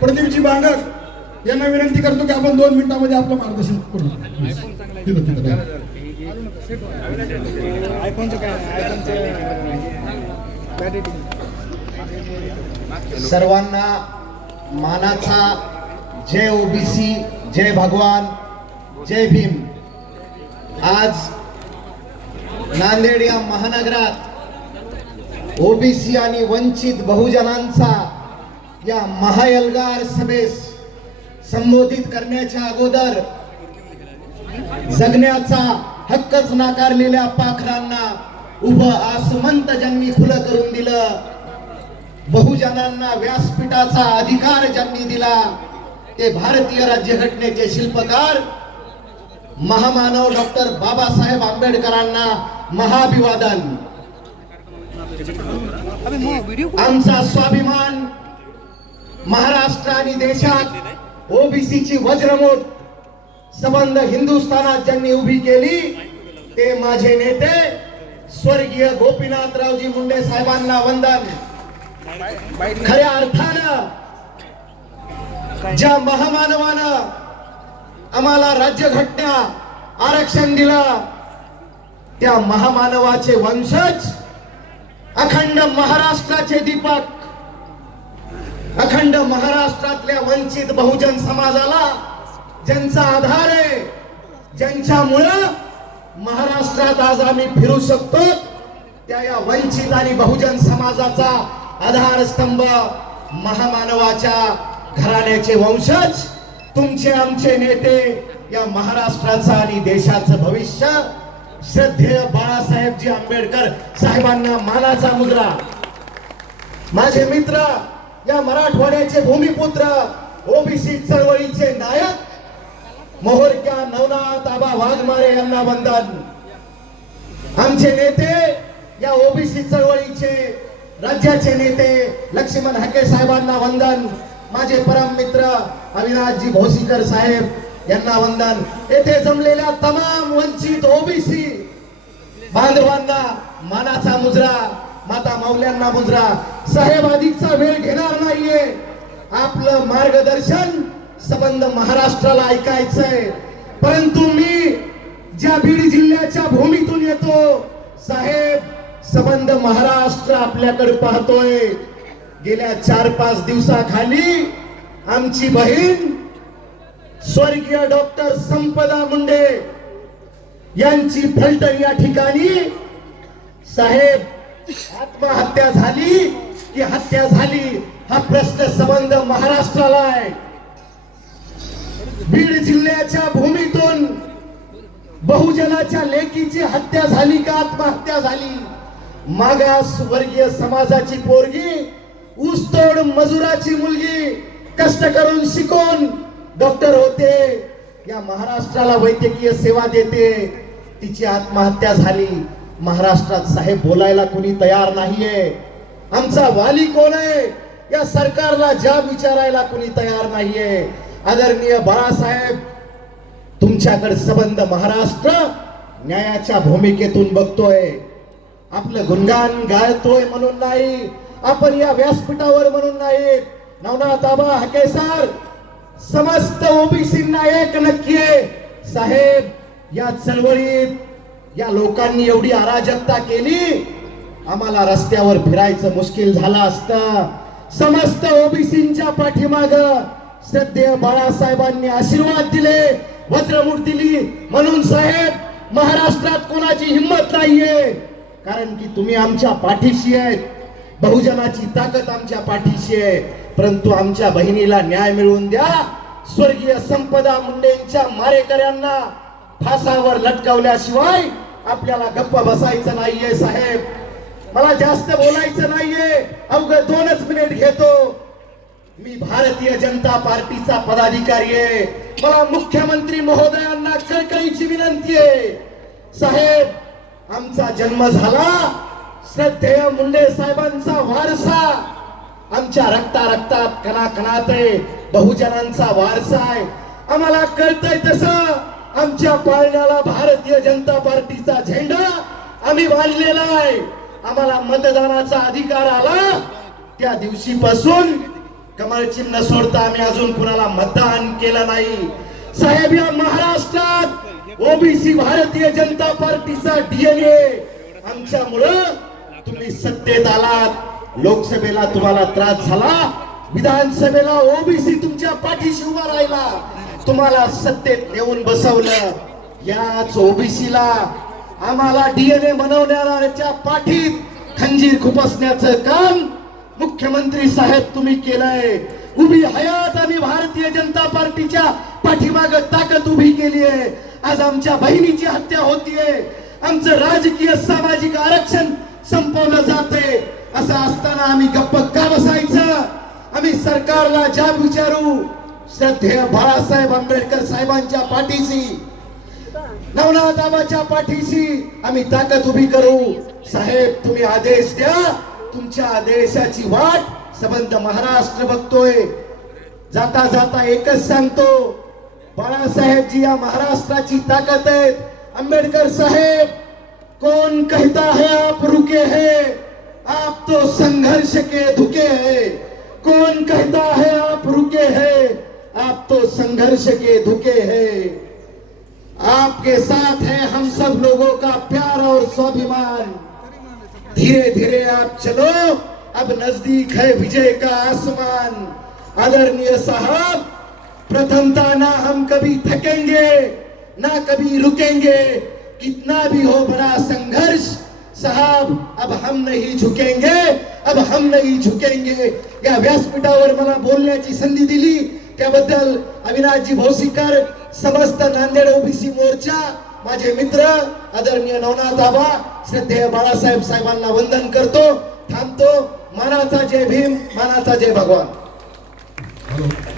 प्रदीपजी बांगर यांना विनंती करतो की आपण दोन मिनिटांमध्ये आपलं मार्गदर्शन करू सर्वांना मानाचा जय ओबीसी जय भगवान जय भीम आज नांदेड या महानगरात ओबीसी आणि वंचित बहुजनांचा या महायलगार सभेस संबोधित करण्याच्या अगोदर जगण्याचा हक्कच नाकारलेल्या पाखरांना उभं आसमंत ज्यांनी खुलं करून दिलं बहुजनांना व्यासपीठाचा अधिकार ज्यांनी दिला ते भारतीय राज्यघटनेचे शिल्पकार महामानव डॉक्टर बाबासाहेब आंबेडकरांना महाभिवादन आमचा स्वाभिमान महाराष्ट्र आणि देशात ओबीसीची वज्रमोट संबंध हिंदुस्थानात ज्यांनी उभी केली ते माझे नेते स्वर्गीय गोपीनाथरावजी मुंडे साहेबांना वंदन खऱ्या अर्थानं ज्या महामानवानं आम्हाला राज्यघटना आरक्षण दिलं त्या महामानवाचे वंशज अखंड महाराष्ट्राचे दीपक अखंड महाराष्ट्रातल्या वंचित बहुजन समाजाला ज्यांचा आधार आहे ज्यांच्यामुळं महाराष्ट्रात आज आम्ही फिरू शकतो त्या या वंचित आणि बहुजन समाजाचा आधारस्तंभ महामानवाच्या घराण्याचे वंशज तुमचे आमचे नेते या महाराष्ट्राचं आणि देशाचं भविष्य श्रद्धेय बाळासाहेबजी आंबेडकर साहेबांना मानाचा मुद्रा माझे मित्र या मराठवाड्याचे भूमिपुत्र ओबीसी चळवळीचे नायक मोहरक्या नवनाथ आबा वाघमारे यांना वंदन आमचे नेते या ओबीसी चळवळीचे राज्याचे नेते लक्ष्मण हके साहेबांना वंदन माझे परम मित्र अविनाशजी भोसीकर साहेब यांना वंदन येथे जमलेल्या तमाम वंचित ओबीसी बांधवांना मानाचा मुजरा माता माऊल्यांना बुजरा साहेब अधिकचा वेळ घेणार नाहीये आपलं मार्गदर्शन संबंध महाराष्ट्राला ऐकायचंय परंतु मी ज्या बीड जिल्ह्याच्या भूमीतून येतो साहेब संबंध महाराष्ट्र आपल्याकडे पाहतोय गेल्या चार पाच दिवसाखाली आमची बहीण स्वर्गीय डॉक्टर संपदा मुंडे यांची फलटण या ठिकाणी साहेब आत्महत्या झाली की हत्या झाली हा प्रश्न संबंध महाराष्ट्राला आहे बीड जिल्ह्याच्या भूमीतून बहुजनाच्या लेकीची हत्या झाली का आत्महत्या झाली मागास वर्गीय समाजाची पोरगी ऊसतोड मजुराची मुलगी कष्ट करून शिकून डॉक्टर होते या महाराष्ट्राला वैद्यकीय सेवा देते तिची आत्महत्या झाली महाराष्ट्रात साहेब बोलायला कोणी तयार नाहीये आमचा वाली कोण आहे या सरकारला ज्या विचारायला कोणी तयार नाहीये आदरणीय बाळासाहेब तुमच्याकडे संबंध महाराष्ट्र न्यायाच्या भूमिकेतून बघतोय आपलं गुणगान गायतोय म्हणून नाही आपण या व्यासपीठावर म्हणून नाही नवनाथ आबा हके सर समस्त ओबीसींना एक नक्की साहेब या चळवळीत या लोकांनी एवढी अराजकता केली आम्हाला रस्त्यावर फिरायचं मुश्किल झालं असतं समस्त ओबीसीच्या पाठीमाग श्रद्धेय बाळासाहेबांनी आशीर्वाद दिले वज्रमूठ दिली म्हणून साहेब महाराष्ट्रात कोणाची हिंमत नाहीये कारण की तुम्ही आमच्या पाठीशी आहेत बहुजनाची ताकद आमच्या पाठीशी आहे परंतु आमच्या बहिणीला न्याय मिळवून द्या स्वर्गीय संपदा मुंडेंच्या मारेकऱ्यांना फासावर लटकवल्याशिवाय आपल्याला गप्प बसायचं नाहीये साहेब मला जास्त बोलायचं नाहीये अवघ दोनच मिनिट घेतो मी भारतीय जनता पार्टीचा पदाधिकारी आहे मला मुख्यमंत्री महोदयांना कळकळीची विनंती आहे साहेब आमचा जन्म झाला श्रद्धेय मुंडे साहेबांचा वारसा आमच्या रक्ता रक्तात कणाकणात आहे बहुजनांचा वारसा आहे आम्हाला कळतय तसं आमच्या पाळण्याला भारतीय जनता पार्टीचा झेंडा आम्ही बांधलेला आहे आम्हाला मतदानाचा अधिकार आला त्या दिवशी पासून चिन्ह सोडता आम्ही अजून कुणाला मतदान केलं नाही साहेब या महाराष्ट्रात ओबीसी भारतीय जनता पार्टीचा डीएनए आमच्यामुळं तुम्ही सत्तेत आलात लोकसभेला तुम्हाला त्रास झाला विधानसभेला ओबीसी तुमच्या पाठीशी उभा राहिला तुम्हाला सत्तेत नेऊन बसवलं याच ओबीसीला आम्हाला डीएनए बनवणाऱ्याच्या पाठीत खंजीर खुपसण्याचं काम मुख्यमंत्री साहेब तुम्ही केलंय उभी हयात आम्ही भारतीय जनता पार्टीच्या पाठीमाग ताकद उभी केली आहे आज आमच्या बहिणीची हत्या होतीये आमचं राजकीय सामाजिक आरक्षण संपवलं जाते असं असताना आम्ही गप्प का बसायचं आम्ही सरकारला जाब विचारू सध्या बाळासाहेब आंबेडकर साहेबांच्या पाठीशी नवनाथाबाच्या पाठीशी आम्ही ताकद उभी करू साहेब तुम्ही आदेश द्या तुमच्या आदेशाची वाट संबंध महाराष्ट्र बघतोय जाता जाता एकच सांगतो बाळासाहेब जी या महाराष्ट्राची ताकद आहेत आंबेडकर साहेब कोण कहता है आप रुके है आप तो संघर्ष के धुके है कोण कहता है आप रुके है आप तो संघर्ष के धुके हैं आपके साथ है हम सब लोगों का प्यार और स्वाभिमान धीरे धीरे आप चलो अब नजदीक है विजय का आसमान आदरणीय साहब प्रथमता ना हम कभी थकेंगे ना कभी रुकेंगे कितना भी हो बड़ा संघर्ष साहब अब हम नहीं झुकेंगे अब हम नहीं झुकेंगे या व्यासपीठावर मला बोलण्याची संधी दिली त्याबद्दल अविनाशजी भौसिकर समस्त नांदेड ओबीसी मोर्चा माझे मित्र आदरणीय नवनाथ आबा श्रद्धेय बाळासाहेब साहेबांना वंदन करतो थांबतो मानाचा जय भीम मानाचा जय भगवान